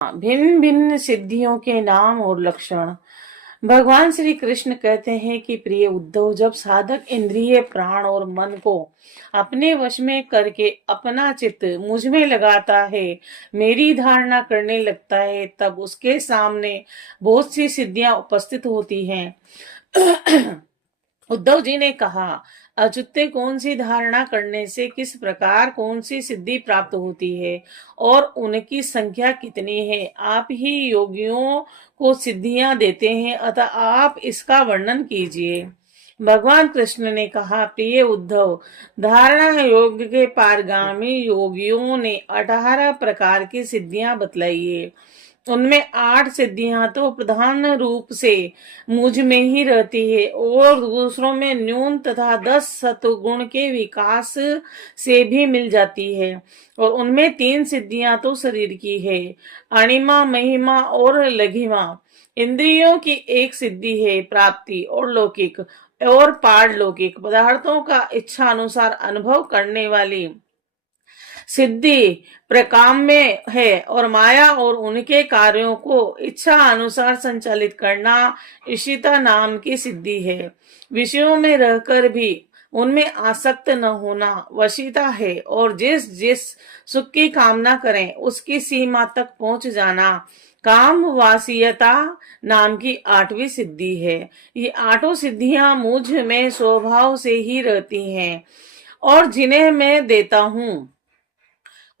भिन्न भिन्न सिद्धियों के नाम और लक्षण। भगवान श्री कृष्ण कहते हैं कि प्रिय उद्धव, जब साधक इंद्रिय, प्राण और मन को अपने वश में करके अपना चित्त मुझ में लगाता है, मेरी धारणा करने लगता है, तब उसके सामने बहुत सी सिद्धियां उपस्थित होती हैं। उद्धव जी ने कहा, अच्युते, कौन सी धारणा करने से किस प्रकार कौन सी सिद्धि प्राप्त होती है और उनकी संख्या कितनी है? आप ही योगियों को सिद्धियां देते हैं, अतः आप इसका वर्णन कीजिए। भगवान कृष्ण ने कहा, प्रिय उद्धव, धारणा योग के पारगामी योगियों ने 18 प्रकार की सिद्धियां बतलाई है। उनमें 8 सिद्धियां तो प्रधान रूप से मुझ में ही रहती है और दूसरों में न्यून तथा 10 सतुगुण के विकास से भी मिल जाती है। और उनमें 3 सिद्धियां तो शरीर की है, अणिमा, महिमा और लघिमा। इंद्रियों की एक सिद्धि है प्राप्ति और लौकिक और पारलौकिक पदार्थों का इच्छा अनुसार अनुभव करने वाली सिद्धि प्रकाम में है, और माया और उनके कार्यों को इच्छा अनुसार संचालित करना इशिता नाम की सिद्धि है। विषयों में रहकर भी उनमें आसक्त न होना वशीता है, और जिस जिस सुख की कामना करें उसकी सीमा तक पहुंच जाना काम वासियता नाम की 8वीं सिद्धि है। ये 8 सिद्धियां मुझ में स्वभाव से ही रहती हैं, और जिन्हें मैं देता हूँ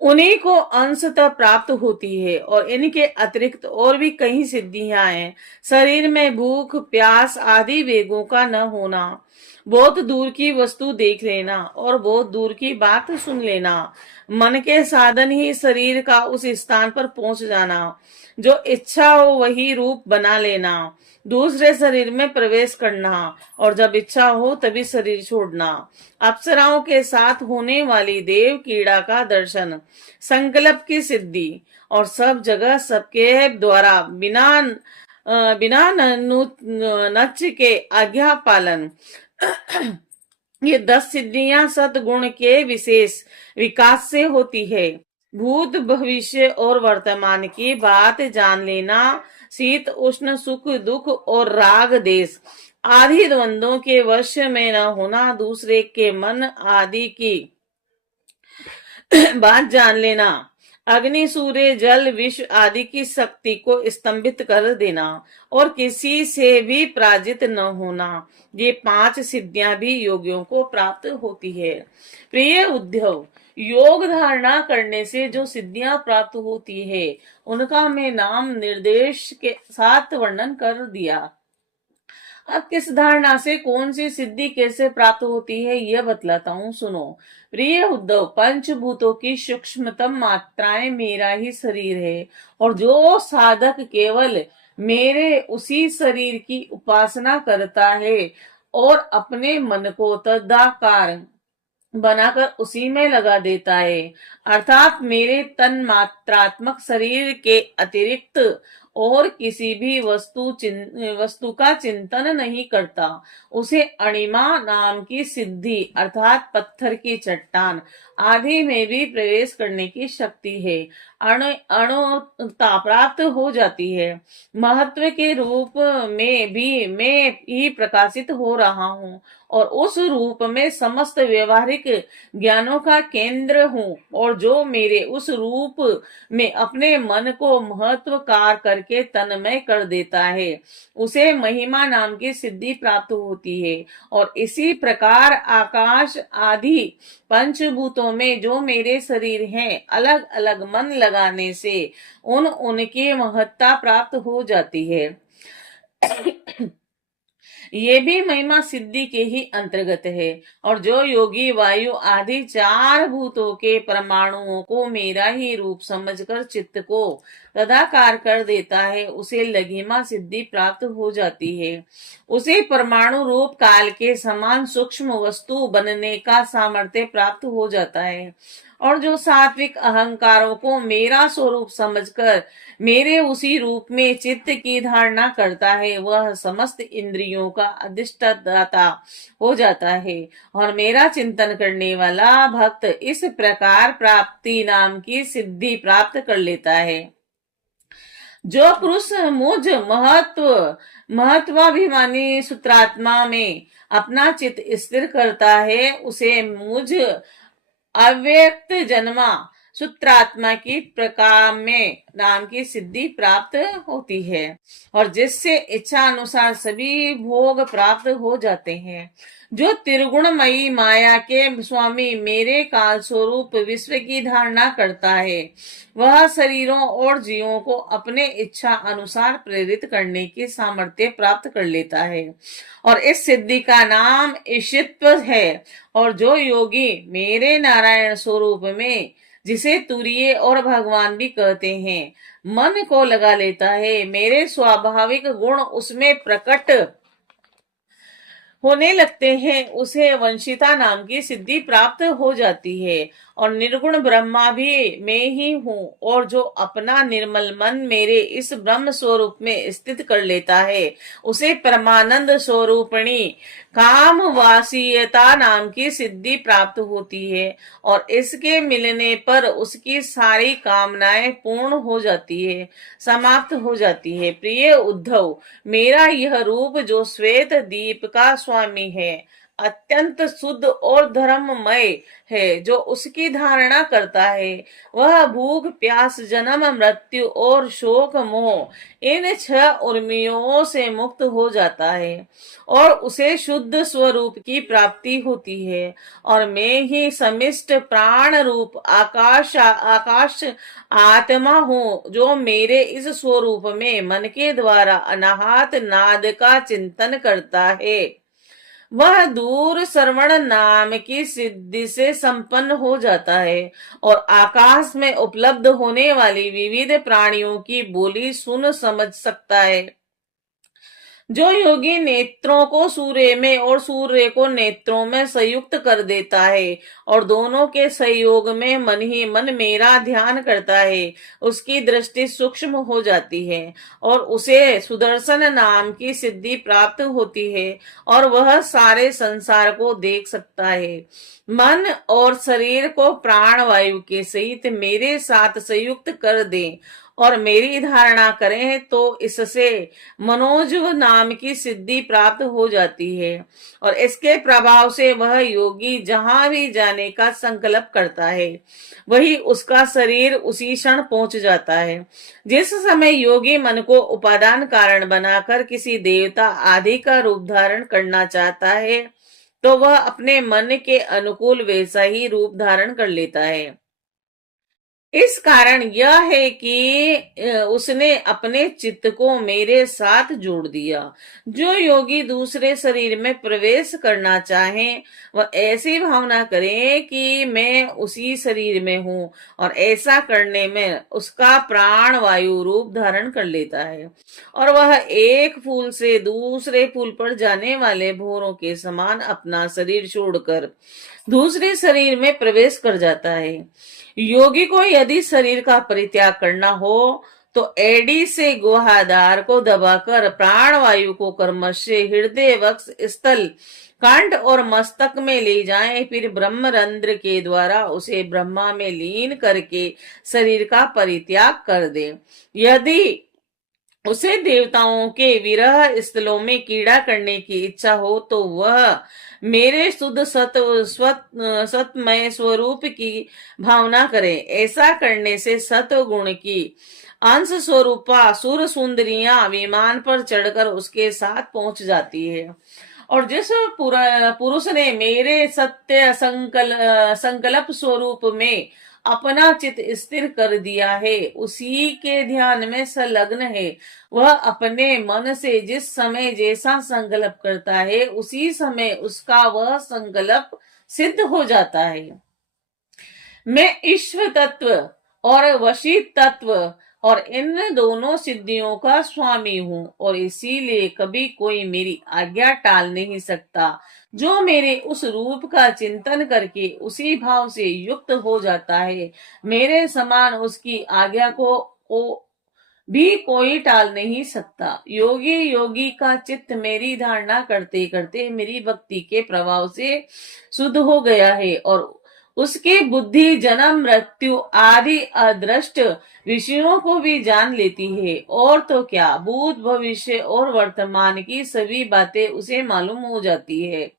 उन्हीं को अंशतः प्राप्त होती है। और इनके अतिरिक्त और भी कई सिद्धियां हैं। शरीर में भूख, प्यास आदि वेगों का न होना, बहुत दूर की वस्तु देख लेना और बहुत दूर की बात सुन लेना, मन के साधन ही शरीर का उस स्थान पर पहुंच जाना, जो इच्छा हो वही रूप बना लेना, दूसरे शरीर में प्रवेश करना, और जब इच्छा हो तभी शरीर छोड़ना, अप्सराओं के साथ होने वाली देव कीड़ा का दर्शन, संकल्प की सिद्धि, और सब जगह सबके द्वारा बिना नच के आज्ञा पालन। ये 10 सिद्धियां सद्गुण के विशेष विकास से होती है। भूत, भविष्य और वर्तमान की बात जान लेना, शीत उष्ण, सुख दुख और राग देश आदि द्वंद्वों के वश में न होना, दूसरे के मन आदि की बात जान लेना, अग्नि, सूर्य, जल, विष आदि की शक्ति को स्तंभित कर देना, और किसी से भी पराजित न होना, ये 5 सिद्धियां भी योगियों को प्राप्त होती है। प्रिय उद्धव, योग धारणा करने से जो सिद्धियां प्राप्त होती है उनका मैं नाम निर्देश के साथ वर्णन कर दिया। अब किस धारणा से कौन सी सिद्धि कैसे प्राप्त होती है यह बतलाता हूँ, सुनो। प्रिय उद्धव, पंचभूतों की सूक्ष्मतम मात्राएं मेरा ही शरीर है, और जो साधक केवल मेरे उसी शरीर की उपासना करता है और अपने मन को तदाकार बनाकर उसी में लगा देता है, अर्थात मेरे तन मात्रात्मक शरीर के अतिरिक्त और किसी भी वस्तु का चिंतन नहीं करता, उसे अणिमा नाम की सिद्धि अर्थात पत्थर की चट्टान आदि में भी प्रवेश करने की शक्ति है, अणुता प्राप्त हो जाती है। महत्व के रूप में भी मैं ही प्रकाशित हो रहा हूँ, और उस रूप में समस्त व्यवहारिक ज्ञानों का केंद्र हूँ, और जो मेरे उस रूप में अपने मन को महत्वकार करके तन्मय कर देता है, उसे महिमा नाम की सिद्धि प्राप्त होती है। और इसी प्रकार आकाश आदि पंचभूतों में जो मेरे शरीर हैं, अलग अलग मन लगाने से उनकी महत्ता प्राप्त हो जाती है। ये भी महिमा सिद्धि के ही अंतर्गत है। और जो योगी वायु आदि 4 भूतों के परमाणुओं को मेरा ही रूप समझकर चित्त को तदाकार कर देता है, उसे लघिमा सिद्धि प्राप्त हो जाती है। उसे परमाणु रूप काल के समान सूक्ष्म वस्तु बनने का सामर्थ्य प्राप्त हो जाता है। और जो सात्विक अहंकारों को मेरा स्वरूप समझकर मेरे उसी रूप में चित्त की धारणा करता है, वह समस्त इंद्रियों का अधिष्ठाता हो जाता है। और मेरा चिंतन करने वाला भक्त इस प्रकार प्राप्ति नाम की सिद्धि प्राप्त कर लेता है। जो पुरुष मुझ महत्वाभिमानी सूत्रात्मा में अपना चित्त स्थिर करता है, उसे मुझ अव्यक्त जन्मा सूत्रात्मा की प्रकार में नाम की सिद्धि प्राप्त होती है, और जिससे इच्छा अनुसार सभी भोग प्राप्त हो जाते हैं। जो त्रिगुणमयी माया के स्वामी मेरे काल स्वरूप विश्व की धारणा करता है, वह शरीरों और जीवों को अपने इच्छा अनुसार प्रेरित करने की सामर्थ्य प्राप्त कर लेता है, और इस सिद्धि का नाम ईशित्व है। और जो योगी मेरे नारायण स्वरूप में, जिसे तुरीय और भगवान भी कहते हैं, मन को लगा लेता है, मेरे स्वाभाविक गुण उसमें प्रकट होने लगते हैं, उसे वंशिता नाम की सिद्धि प्राप्त हो जाती है। और निर्गुण ब्रह्मा भी मैं ही हूँ, और जो अपना निर्मल मन मेरे इस ब्रह्म स्वरूप में स्थित कर लेता है, उसे परमानंद स्वरूपणी काम वासीयता नाम की सिद्धि प्राप्त होती है, और इसके मिलने पर उसकी सारी कामनाएं पूर्ण हो जाती है, समाप्त हो जाती है। प्रिय उद्धव, मेरा यह रूप जो श्वेत दीप का स्वामी है, अत्यंत शुद्ध और धर्ममय है। जो उसकी धारणा करता है, वह भूख प्यास जन्म मृत्यु और शोक मोह इन 6 उर्मियों से मुक्त हो जाता है, और उसे शुद्ध स्वरूप की प्राप्ति होती है। और मैं ही समिष्ट प्राण रूप आकाश आत्मा हूँ, जो मेरे इस स्वरूप में मन के द्वारा अनाहत नाद का चिंतन करता है, वह दूर श्रवण नाम की सिद्धि से संपन्न हो जाता है, और आकाश में उपलब्ध होने वाली विविध प्राणियों की बोली सुन समझ सकता है। जो योगी नेत्रों को सूर्य में और सूर्य को नेत्रों में संयुक्त कर देता है, और दोनों के संयोग में मन ही मन मेरा ध्यान करता है, उसकी दृष्टि सूक्ष्म हो जाती है, और उसे सुदर्शन नाम की सिद्धि प्राप्त होती है, और वह सारे संसार को देख सकता है। मन और शरीर को प्राण वायु के सहित मेरे साथ संयुक्त कर दे और मेरी धारणा करें, तो इससे मनोजव नाम की सिद्धि प्राप्त हो जाती है, और इसके प्रभाव से वह योगी जहां भी जाने का संकल्प करता है, वही उसका शरीर उसी क्षण पहुंच जाता है। जिस समय योगी मन को उपादान कारण बनाकर किसी देवता आदि का रूप धारण करना चाहता है, तो वह अपने मन के अनुकूल वैसा ही रूप धारण कर लेता है। इस कारण यह है कि उसने अपने चित्त को मेरे साथ जोड़ दिया। जो योगी दूसरे शरीर में प्रवेश करना चाहे, वह ऐसी भावना करे कि मैं उसी शरीर में हूँ, और ऐसा करने में उसका प्राण वायु रूप धारण कर लेता है, और वह एक फूल से दूसरे फूल पर जाने वाले भौरों के समान अपना शरीर छोड़कर दूसरे शरीर में प्रवेश कर जाता है। योगी को यदि शरीर का परित्याग करना हो, तो एडी से गुहाधार को दबाकर प्राण वायु को कर्मश से हृदय वक्ष स्थल कंठ और मस्तक में ले जाएं, फिर ब्रह्मरंध्र के द्वारा उसे ब्रह्मा में लीन करके शरीर का परित्याग कर दे। यदि उसे देवताओं के विरह स्थलों में कीड़ा करने की इच्छा हो, तो वह मेरे शुद्ध सतमय स्वरूप की भावना करे। ऐसा करने से सतगुण की अंश स्वरूपा सुर सुंदरियां विमान पर चढ़कर उसके साथ पहुंच जाती है। और जिस पुरुष ने मेरे सत्य संकल्प स्वरूप में अपना चित स्थिर कर दिया है, उसी के ध्यान में संलग्न है, वह अपने मन से जिस समय जैसा संकल्प करता है, उसी समय उसका वह संकल्प सिद्ध हो जाता है। मैं ईश्वर तत्व और वशी तत्व और इन दोनों सिद्धियों का स्वामी हूँ, और इसीलिए कभी कोई मेरी आज्ञा टाल नहीं सकता। जो मेरे उस रूप का चिंतन करके उसी भाव से युक्त हो जाता है, मेरे समान उसकी आज्ञा को भी कोई टाल नहीं सकता। योगी का चित्त मेरी धारणा करते करते मेरी भक्ति के प्रभाव से शुद्ध हो गया है, और उसकी बुद्धि जन्म मृत्यु आदि अदृष्ट विषयों को भी जान लेती है, और तो क्या, भूत भविष्य और वर्तमान की सभी बातें उसे मालूम हो जाती है।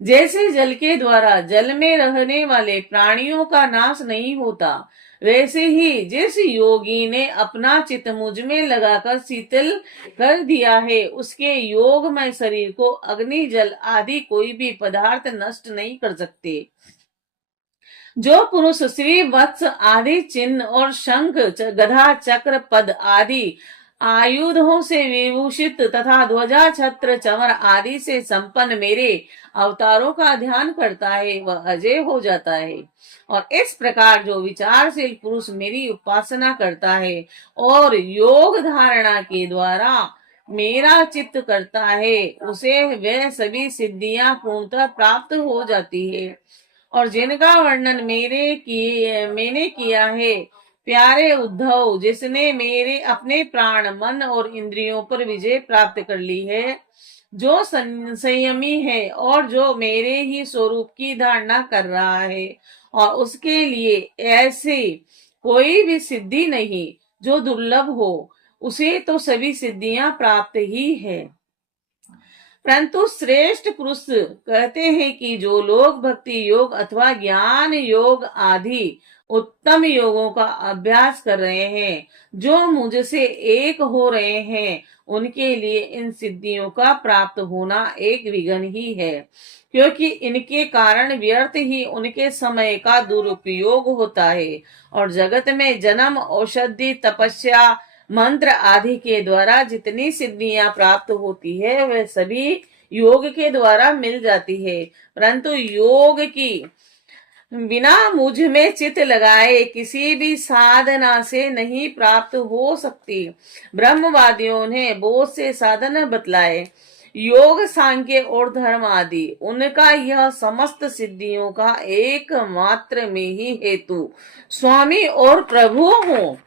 जैसे जल के द्वारा जल में रहने वाले प्राणियों का नाश नहीं होता, वैसे ही जिस योगी ने अपना चित्त मुझ में लगाकर शीतल कर दिया है, उसके योगमय शरीर को अग्नि जल आदि कोई भी पदार्थ नष्ट नहीं कर सकते। जो पुरुष श्री वत्स आदि चिन्ह और शंख गधा चक्र पद आदि आयुधों से विभूषित तथा ध्वजा छत्र चमर आदि से संपन्न मेरे अवतारों का ध्यान करता है, वह अजय हो जाता है। और इस प्रकार जो विचारशील पुरुष मेरी उपासना करता है और योग धारणा के द्वारा मेरा चित्त करता है, उसे वह सभी सिद्धियां पूर्णतः प्राप्त हो जाती है। और जिनका वर्णन मैंने किया है, प्यारे उद्धव, जिसने मेरे अपने प्राण मन और इंद्रियों पर विजय प्राप्त कर ली है, जो संयमी है और जो मेरे ही स्वरूप की धारणा कर रहा है, और उसके लिए ऐसी कोई भी सिद्धि नहीं जो दुर्लभ हो, उसे तो सभी सिद्धियां प्राप्त ही है। परंतु श्रेष्ठ पुरुष कहते हैं कि जो लोग भक्ति योग अथवा ज्ञान योग आदि उत्तम योगों का अभ्यास कर रहे हैं, जो मुझसे एक हो रहे हैं, उनके लिए इन सिद्धियों का प्राप्त होना एक विघ्न ही है, क्योंकि इनके कारण व्यर्थ ही उनके समय का दुरुपयोग होता है। और जगत में जन्म औषधि तपस्या मंत्र आदि के द्वारा जितनी सिद्धियां प्राप्त होती है, वह सभी योग के द्वारा मिल जाती है, परंतु योग की बिना मुझ में चित लगाए किसी भी साधना से नहीं प्राप्त हो सकती। ब्रह्मवादियों ने बहुत से साधन बतलाए, योग सांख्य और धर्म आदि, उनका यह समस्त सिद्धियों का एकमात्र में ही हेतु स्वामी और प्रभु हो।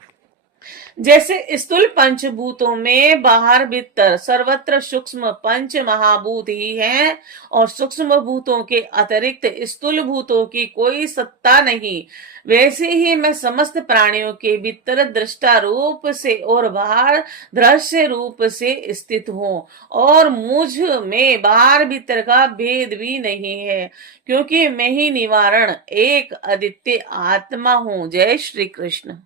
जैसे स्थूल पंचभूतों में बाहर भीतर सर्वत्र सूक्ष्म पंच महाभूत ही हैं, और सूक्ष्म भूतों के अतिरिक्त स्थूल भूतों की कोई सत्ता नहीं, वैसे ही मैं समस्त प्राणियों के भीतर दृष्टा रूप से और बाहर दृश्य रूप से स्थित हूँ, और मुझ में बाहर भीतर का भेद भी नहीं है, क्योंकि मैं ही निवारण एक अद्वितीय आत्मा हूँ। जय श्री कृष्ण।